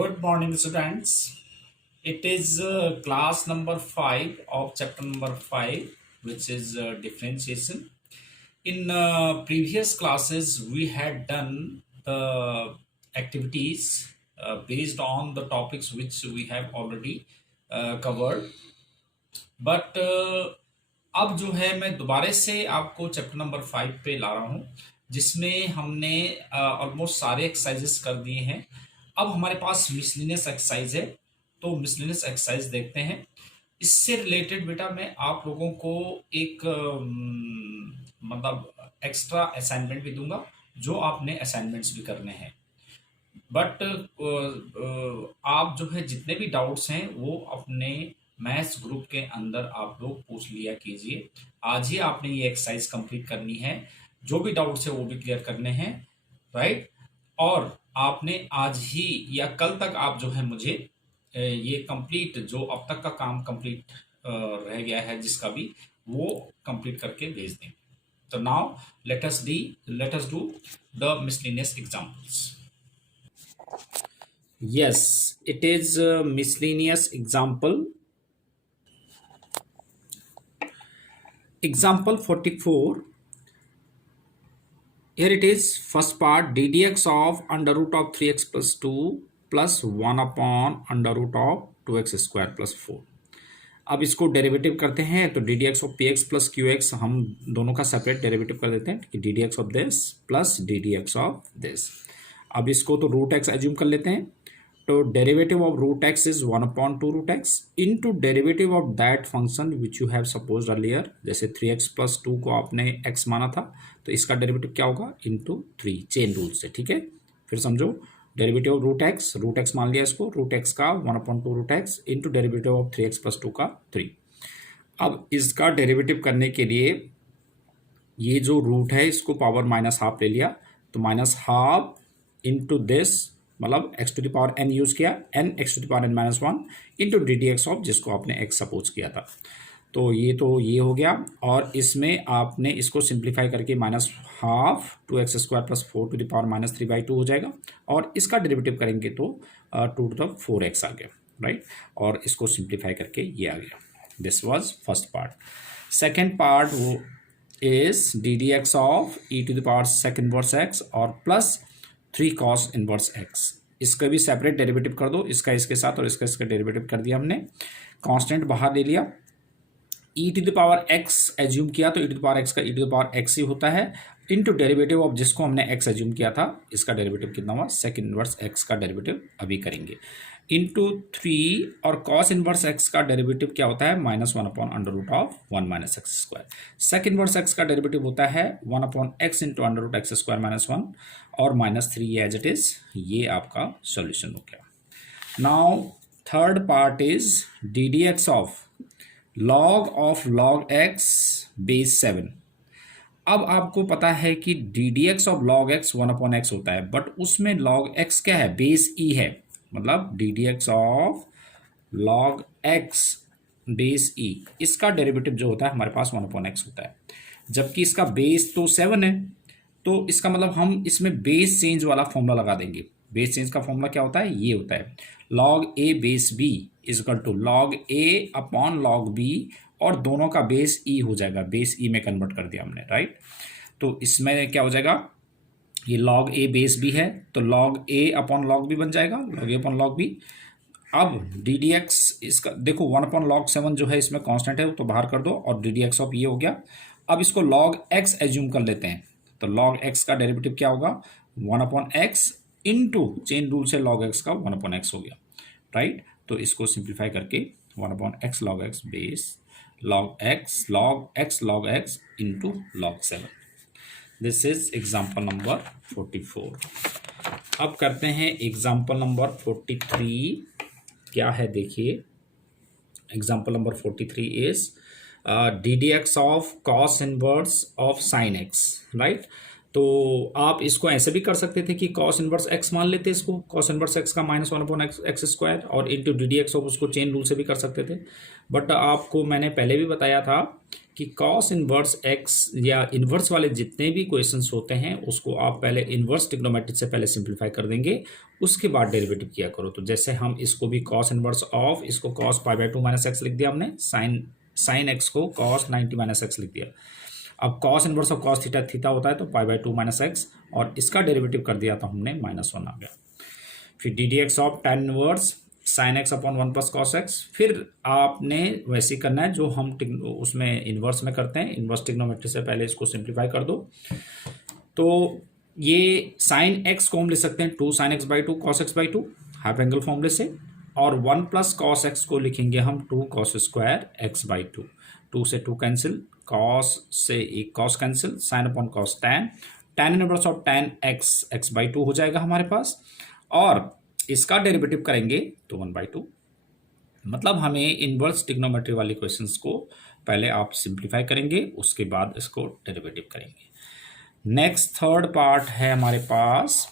Good morning, students. It is class number 5 of chapter number 5, which is differentiation. In previous classes, we had done the activities based on the topics which we have already covered. But अब जो है मैं दोबारा से आपको chapter number 5 पे ला रहा हूँ, जिसमें हमने ऑलमोस्ट सारे एक्सरसाइजेस कर दिए हैं। अब हमारे पास मिसलिनियस एक्सरसाइज है, तो मिसलिनियस एक्सरसाइज देखते हैं। इससे रिलेटेड बेटा मैं आप लोगों को एक मतलब एक्स्ट्रा असाइनमेंट भी दूंगा, जो आपने असाइनमेंट्स भी करने हैं। बट आप जो है जितने भी डाउट्स हैं वो अपने मैथ्स ग्रुप के अंदर आप लोग पूछ लिया कीजिए। आज ही आपने ये एक्सरसाइज कंप्लीट करनी है, जो भी डाउट्स है वो भी क्लियर करने हैं, राइट। और आपने आज ही या कल तक आप जो है मुझे ये कंप्लीट जो अब तक का काम कंप्लीट रह गया है जिसका भी, वो कंप्लीट करके भेज दें। तो now let us do the miscellaneous examples. Yes, it is a miscellaneous example. Example 44. Here it is, first part, ddx of under root of 3x plus 2 plus 1 upon under root of 2x square plus 4. अब इसको derivative करते हैं, तो d d x of P x plus Q x हम दोनों का separate derivative कर देते हैं कि D d x of this plus D d x of this. अब इसको तो रूट एक्स एज्यूम कर लेते हैं, तो derivative of root x is 1/2 root x into derivative of that function which you have suppose earlier. जैसे 3x plus 2 को आपने x माना था, तो इसका डेरिवेटिव क्या होगा, इंटू 3, चेन रूल से। ठीक है, फिर समझो, डेरिवेटिव ऑफ रूट एक्स मान लिया इसको, रूट एक्स का 1/2 root x into derivative of 3x plus 2 का 3। अब इसका डेरिवेटिव करने के लिए ये जो रूट है इसको पावर -½ ले लिया, तो -½ इंटू दिस, मतलब x to the power n use किया, n x to the power n - 1 into d d x of जिसको आपने x सपोज किया था। तो ये हो गया, और इसमें आपने इसको सिंप्लीफाई करके -½ 2x square plus 4 to the power -3/2 हो जाएगा, और इसका डेरिवेटिव करेंगे तो 2 टू द 4x आ गया, राइट। और इसको सिंप्लीफाई करके ये आ गया। This was first part. Second part वो is d d x of e to the power sec inverse x और प्लस 3 cos इनवर्स x। इसका भी सेपरेट डेरिवेटिव कर दो, इसका इसके साथ और इसका डेरिवेटिव कर दिया हमने। कांस्टेंट बाहर ले लिया, e to the power x assume किया, तो e to the power x का e to the power x ही होता है, इनटू डेरिवेटिव ऑफ जिसको हमने x एज्यूम किया था, इसका डेरिवेटिव कितना हुआ, sec इनवर्स x का डेरिवेटिव अभी करेंगे, इंटू 3, और cos इनवर्स x का डेरिवेटिव क्या होता है, -1/√1 - x²। sec इनवर्स x का डेरिवेटिव होता है 1/x इंटू √x² - 1 और -3 एज इट इज। ये आपका सॉल्यूशन हो गया। Now third part is d d x of log x base 7। अब आपको पता है कि D d x of log x 1/x होता है, बट उसमें log x क्या है, बेस e है, मतलब D d x of log x base e, इसका डेरिवेटिव जो होता है हमारे पास 1/x होता है, जबकि इसका बेस तो 7 है, तो इसका मतलब हम इसमें बेस चेंज वाला फॉर्मूला लगा देंगे। बेस चेंज का फॉर्मूला क्या होता है, ये होता है log a base b is equal to log a upon log b, और दोनों का बेस e हो जाएगा, बेस e में कन्वर्ट कर दिया हमने, राइट। तो इसमें क्या हो जाएगा, ये log a बेस b है, तो log a upon log b बन जाएगा, log a upon log b। अब डी डी एक्स इसका देखो 1/log7 जो है इसमें कांस्टेंट है, तो बाहर कर दो, और डी डी एक्स ऑफ ये हो गया। अब इसको log x एज्यूम कर लेते हैं, तो log x का डेरिवेटिव क्या होगा, 1/x इंटू चेन रूल से log x का 1/x हो गया, राइट। तो इसको सिंप्लीफाई करके 1/x log x base log x log x into log 7। This is example number 44। अब करते हैं एग्जाम्पल नंबर 43। क्या है देखिए, example number 43 is d d x of cos inverse of sin x, right. तो आप इसको ऐसे भी कर सकते थे कि cos इनवर्स x मान लेते इसको, cos इनवर्स x का -1/x², और into d d x of उसको चेन रूल से भी कर सकते थे। बट आपको मैंने पहले भी बताया था कि कॉस इनवर्स एक्स या इनवर्स वाले जितने भी क्वेश्चंस होते हैं उसको आप पहले इनवर्स ट्रिग्नोमेट्री से पहले सिंप्लीफाई कर देंगे, उसके बाद डेरिवेटिव किया करो। तो जैसे हम इसको भी कॉस इनवर्स ऑफ, इसको cos pi by 2 minus x लिख दिया हमने, साइन एक्स को कॉस 90 माइनस एक्स लिख दिया। अब cos inverse of cos theta theta होता है तो पाई बाई 2 माइनस एक्स, और इसका डेरिवेटिव कर दिया तो हमने -1 आ गया। फिर D d x of tan inverse sine x upon 1 plus cos x. फिर आपने वैसे ही करना है जो हम उसमें इन्वर्स में करते हैं, इन्वर्स ट्रिग्नोमेट्री से पहले इसको सिंप्लीफाई कर दो। तो ये साइन एक्स को हम लिख सकते हैं 2 sin x by 2 cos x by 2 half angle फॉर्मूले से, और 1 प्लस कॉस एक्स को लिखेंगे हम 2 cos स्क्वायर एक्स बाई 2। 2 से 2 कैंसिल, कॉस से एक cos cancel, sine upon cos tan inverse of tan x x by 2 हो जाएगा हमारे पास, और इसका डेरिवेटिव करेंगे तो 1/2। मतलब हमें इनवर्स ट्रिग्नोमेट्री वाले क्वेश्चंस को पहले आप सिंप्लीफाई करेंगे, उसके बाद इसको डेरिवेटिव करेंगे। नेक्स्ट थर्ड पार्ट है हमारे पास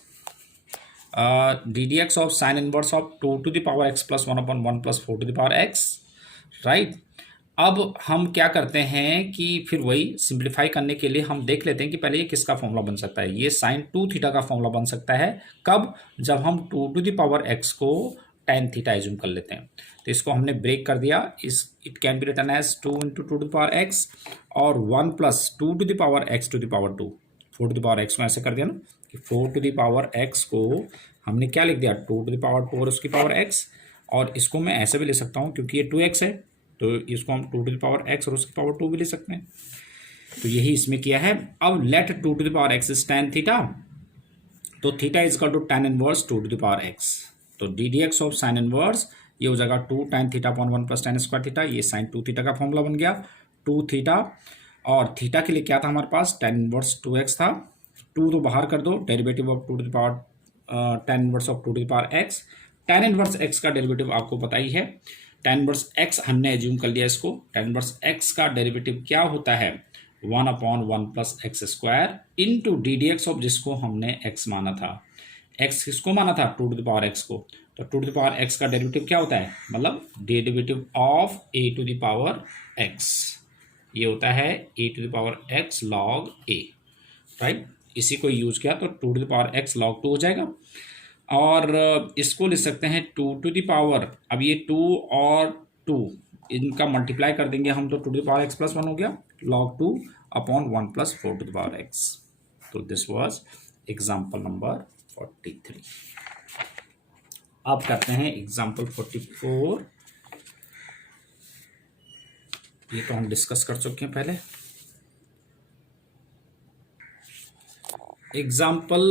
d d x of sine inverse of 2 to the power x plus 1 upon 1 plus 4 to the power x, right. अब हम क्या करते हैं कि फिर वही सिंप्लीफाई करने के लिए हम देख लेते हैं कि पहले ये किसका फॉर्मूला बन सकता है। ये साइन 2 थीटा का फॉर्मूला बन सकता है कब, जब हम 2 टू द पावर एक्स को tan थीटा एज्यूम कर लेते हैं। तो इसको हमने ब्रेक कर दिया, it can be written as 2 into 2 to the power x और 1 plus 2 to the power x to the power 2, 4 to the power x को ऐसे कर दिया ना कि 4 टू द पावर एक्स को हमने क्या लिख दिया 2 टू द पावर 2 और उसकी पावर एक्स, और इसको मैं ऐसे भी ले सकता हूँ क्योंकि ये 2x है तो इसको हम 2 टू द पावर एक्स और उसकी पावर 2 भी ले सकते हैं। तो यही इसमें किया है। अब let 2 to the power x is tan theta, तो theta is equal to tan inverse 2 to the power x. तो d d x of sine inverse ये हो जाएगा 2 tan theta upon 1 plus tan square theta, ये sine 2 theta का formula बन गया 2 theta, और थीटा के लिए क्या था हमारे पास tan इनवर्स 2x था, 2 तो बाहर कर दो, derivative of 2 to the power tan inverse of 2 to the power x, tan inverse x का डेरिवेटिव आपको पता ही है, tan इनवर्स x हमने एज्यूम कर लिया इसको, tan इनवर्स x का डेरिवेटिव क्या होता है 1 upon 1 plus x square into d d x of जिसको हमने x माना था, x किसको माना था 2 टू द पावर x को, तो 2 टू द पावर x का डेरिवेटिव क्या होता है, मतलब derivative of a to the power x, ये होता है a to the power x log a, right. इसी को यूज किया तो 2 to the power x log 2 हो जाएगा, और इसको लिख सकते हैं 2 टू द पावर, अब ये 2 और 2 इनका मल्टीप्लाई कर देंगे हम तो 2 to the power x plus 1 हो गया log 2 upon 1 plus 4 to the power x। तो दिस वाज एग्जाम्पल नंबर 43। अब करते हैं एग्जाम्पल 44। ये तो हम डिस्कस कर चुके हैं पहले। एग्जाम्पल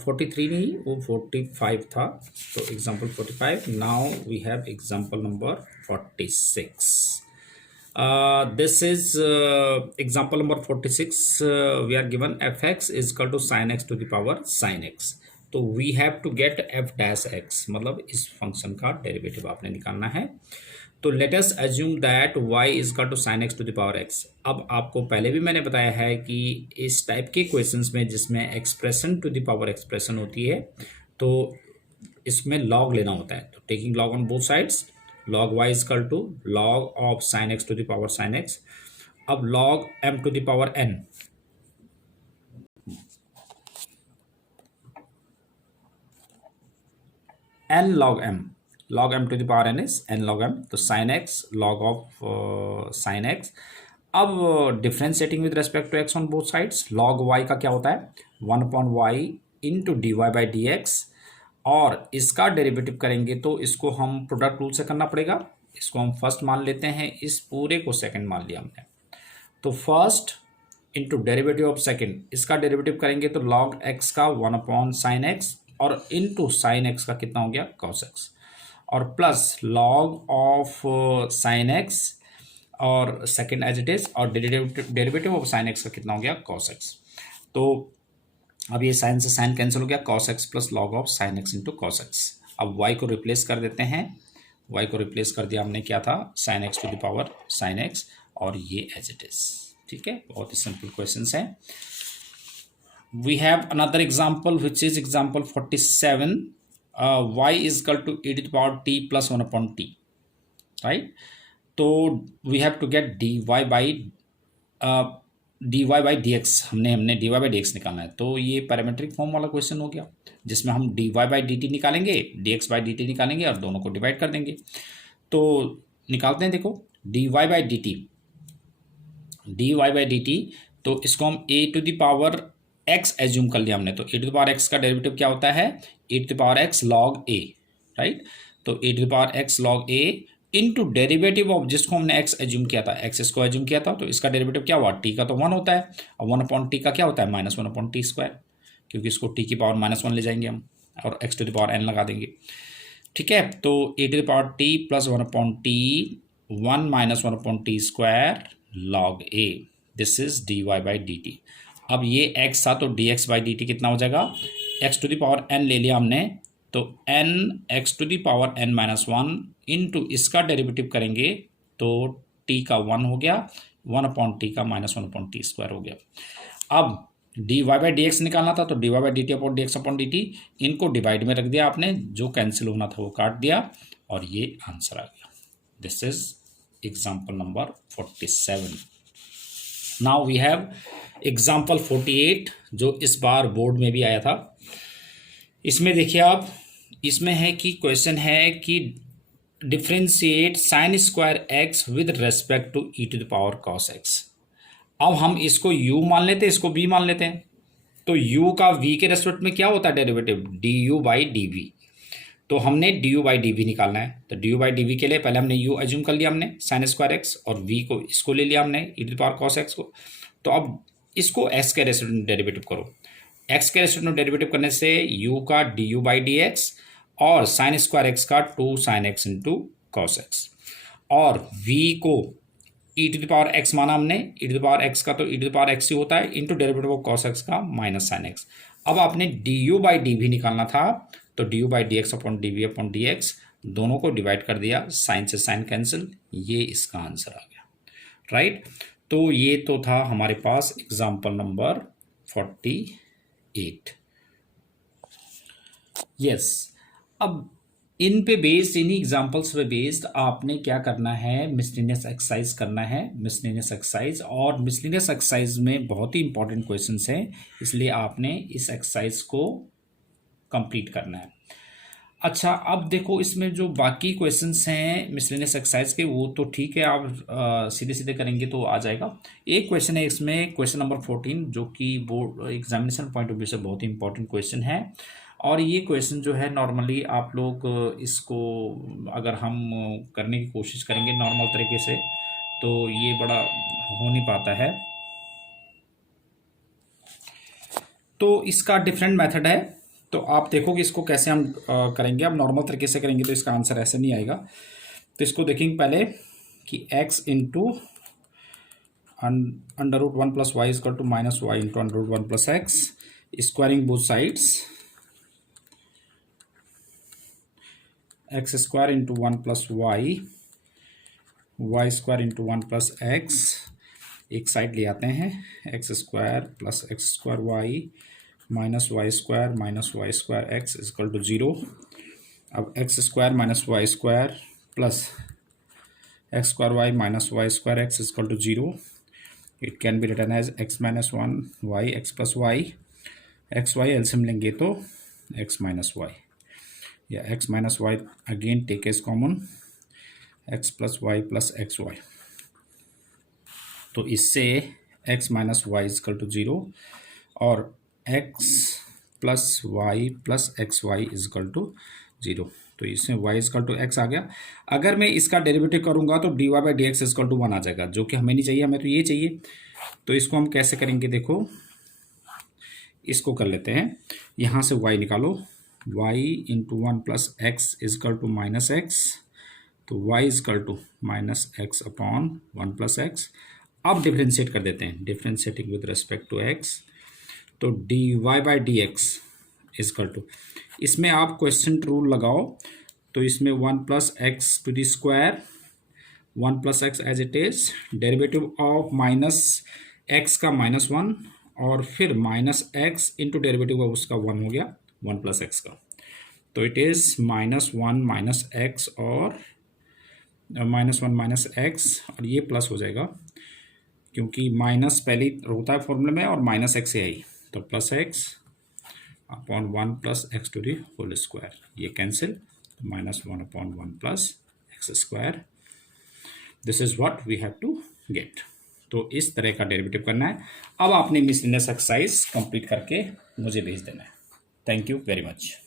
43 नहीं, वो 45 था, तो example 45। Now we have example number 46। This is example number 46। We are given f x is equal to sine x to the power sine x, तो we have to get f dash x, मतलब इस function का derivative आपने निकालना है। तो let us assume that y is equal to sine x to the power x। अब आपको पहले भी मैंने बताया है कि इस टाइप के क्वेश्चंस में जिसमें expression to the power expression होती है तो इसमें लॉग लेना होता है, तो taking log on both sides, log y is equal to log of sine x to the power sine x. अब log m to the power n, n log m, log m to the power n is n log m, तो sine x log of sine x. अब differentiating with respect to x on both sides, log y का क्या होता है 1 upon y into d y by d x, और इसका derivative करेंगे तो इसको हम प्रोडक्ट रूल से करना पड़ेगा, इसको हम फर्स्ट मान लेते हैं, इस पूरे को सेकंड मान लिया हमने, तो first into derivative of second, इसका डेरिवेटिव करेंगे तो log x का 1 अपॉन साइन एक्स और इंटू साइन एक्स का कितना हो गया cos x, और plus log of sine x और सेकेंड एज इट इज, और डेरिवेटिव ऑफ साइन एक्स का कितना हो गया cos x। तो अब ये साइन से साइन कैंसिल हो गया, cos x plus log of sine x into cos x। अब y को रिप्लेस कर देते हैं, y को रिप्लेस कर दिया हमने, क्या था sine x to the power sine x, और ये एज इट इज, ठीक है। बहुत ही सिंपल क्वेश्चन है। We have another example which is example 47. Y is equal to e to the power t plus 1 upon t, right? So we have to get dy by d y by d x हमने d y by d x निकालना है, तो ये parametric form वाला question हो गया, जिसमें हम d y by d t निकालेंगे, d x by d t निकालेंगे और दोनों को डिवाइड कर देंगे। तो निकालते हैं, देखो d y by d t, d y by d t, तो इसको हम a to the power x assume कर लिया हमने, तो a to the power x का डेरिवेटिव क्या होता है, a to the power x log a, right. तो a to the power x log a into derivative of जिसको हमने एक्स एज्यूम किया था, एक्स इसको एज्यूम किया था, तो इसका डेरिवेटिव क्या हुआ, टी का तो 1 होता है, और 1 अपॉन टी का क्या होता है, -1 अपॉन टी स्क्वायर, क्योंकि इसको टी की पावर -1 ले जाएंगे हम और x to the power n लगा देंगे, ठीक है। तो a to the power t plus 1 upon t 1 -1 upon t square log a, this is d y by d t. अब ये x था तो d x by d t कितना हो जाएगा, x to the power n ले लिया हमने, तो n x to the power n minus 1 into इसका डेरिवेटिव करेंगे तो t का 1 हो गया, 1 अपॉन टी का -1 अपॉन टी स्क्वायर हो गया। अब d y by d x निकालना था, तो d y by d t upon d x upon d t, इनको डिवाइड में रख दिया आपने, जो कैंसिल होना था वो काट दिया और ये आंसर आ गया। This is example number 47। Now we have example 48 जो इस बार बोर्ड में भी आया था। इसमें देखिए आप, इसमें है कि क्वेश्चन है कि differentiate sine square x with respect to e to the power cos x. अब हम इसको u मान लेते हैं, इसको v मान लेते हैं, तो u का v के रेस्पेक्ट में क्या होता है derivative, du by d v. तो हमने du बाई डी वी निकालना है, तो du बाई डी वी के लिए पहले हमने u एज्यूम कर लिया हमने साइन स्क्वायर एक्स, और v को इसको ले लिया हमने e to the power cos x को। तो अब इसको x के रेस्पेक्ट में डेरिवेटिव करो, x के रेस्पेक्ट में डेरिवेटिव करने से u का du बाई डी एक्स और साइन स्क्वायर एक्स का 2 sine x into cos x, और v को e to the power x माना हमने, e to the power x का तो e to the power x ही होता है, into derivative of cos x का माइनस साइन एक्स। अब आपने d u by d v निकालना था, तो d u by d x upon d we upon d x दोनों को डिवाइड कर दिया, साइन से साइन कैंसिल, ये इसका आंसर आ गया, राइट। तो ये तो था हमारे पास एग्जाम्पल नंबर 48। यस, अब इन पे बेस्ड, इन्हीं एग्जाम्पल्स पे बेस्ड आपने क्या करना है, मिसलेनियस एक्सरसाइज करना है, मिसलेनियस एक्सरसाइज। और मिसलेनियस एक्सरसाइज में बहुत ही इंपॉर्टेंट क्वेश्चंस हैं, इसलिए आपने इस एक्सरसाइज को कंप्लीट करना है। अच्छा, अब देखो इसमें जो बाकी क्वेश्चंस हैं मिसलेनियस एक्सरसाइज के, वो तो ठीक है, आप सीधे सीधे करेंगे तो आ जाएगा। एक क्वेश्चन है इसमें, क्वेश्चन नंबर 14, जो कि board examination point of view से बहुत ही इंपॉर्टेंट क्वेश्चन है। और ये क्वेश्चन जो है नॉर्मली आप लोग इसको अगर हम करने की कोशिश करेंगे नॉर्मल तरीके से, तो ये बड़ा हो नहीं पाता है। तो इसका डिफरेंट मेथड है, तो आप देखोगे इसको कैसे हम करेंगे। अब नॉर्मल तरीके से करेंगे तो इसका आंसर ऐसे नहीं आएगा। तो इसको देखेंगे पहले कि x into under root 1 plus y equal to minus y into under root 1 plus x, squaring both sides, x square into 1 plus y, y square into 1 plus x, एक साइड ले आते हैं, x square plus x square y minus y square x equal to 0। अब x square minus y square plus x square y minus y square x equal to 0, it can be written as x minus 1 y x plus y, x y LCM लेंगे तो x minus y, या x minus y again take as common, x plus y plus x y. तो इससे x minus y equal to 0 और x plus y plus x y equal to 0। तो इसमें y equal to x आ गया। अगर मैं इसका डेरिवेटिव करूंगा तो dy by d x equal to 1 आ जाएगा, जो कि हमें नहीं चाहिए, हमें तो ये चाहिए। तो इसको हम कैसे करेंगे, देखो इसको कर लेते हैं, यहाँ से y निकालो, y into 1 plus x equal to minus x, तो y equal to minus x upon 1 plus x. अब डिफ्रेंशिएट कर देते हैं, differentiating with respect to x, तो dy by d x equal to, इसमें आप क्वेश्चन रूल लगाओ, तो इसमें 1 plus x to the square, 1 plus x as it is, derivative of minus x का -1 और फिर minus x into derivative of उसका 1 हो गया, 1 प्लस एक्स का। तो इट इज़ -1 माइनस एक्स और -1 माइनस एक्स, और ये प्लस हो जाएगा क्योंकि माइनस पहले होता है फॉर्मूले में और माइनस एक्स है, तो plus x upon 1 plus x to the whole square, ये कैंसिल, तो minus 1 upon 1 plus x square, this is what we have to get. तो इस तरह का डेरिवेटिव करना है। अब आपने मिसलिनियस एक्सरसाइज कंप्लीट करके मुझे भेज देना है। Thank you very much.